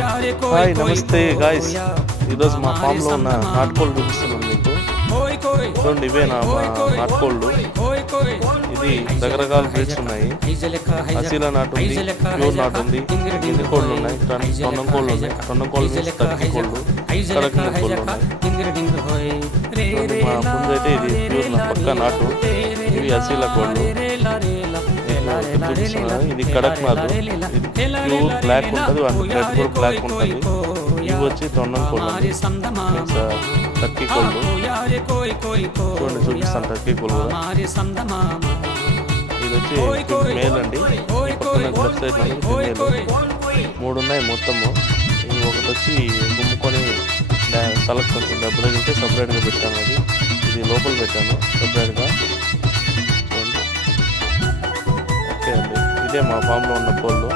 Hi నమస్తే guys, ఈరోజు మా ఫామ్లో ఉన్న నాటుకోళ్ళు చూపిస్తున్నాను మీకు. చూడండి, ఇవే మా నాటుకోళ్ళు. ఇది రకరకాల బ్రీడ్స్ ఉన్నాయి. అసీల నాటు ఉంది, ప్యూర్ నాటు ఉంది, గిన్నె కోళ్ళు ఉన్నాయి, తొండం కోళ్ళు ఉన్నాయి. తొండం కోళ్ళు మీన్స్ టర్కీ కోళ్ళు, కడక్నూర్ కోళ్ళు ఉన్నాయి. మా ముందు అయితే ఇది ప్యూర్ పక్క నాటు, ఇవి అసీల కోళ్ళు చూపిస్తున్నాను. ఇది కడక్నాథ్, ఇది ప్యూర్ బ్లాక్ ఉంటుంది, అండ్ బ్లడ్ కూడా బ్లాక్ ఉంటుంది. ఇవి వచ్చి తొండం కోళ్ళు మీన్స్ టర్కీ కోళ్ళు. చూడండి, చూపిస్తాను టర్కీ కోళ్ళు కూడా. ఇది వచ్చి మేల్ అండి, పక్కన లెఫ్ట్ సైడ్ లో ఫీమేల్. 3 ఉన్నాయి మొత్తము. ఇవి ఒకటి వచ్చి గుమ్ముకొని తలకు కొంచెం దెబ్బ తగిలితే సపరేట్గా పెట్టాను. ఇది లోపల పెట్టాను సపరేట్గా. చూడండి, ఓకే అండి, ఇదే మా ఫామ్లో ఉన్న కోళ్ళు.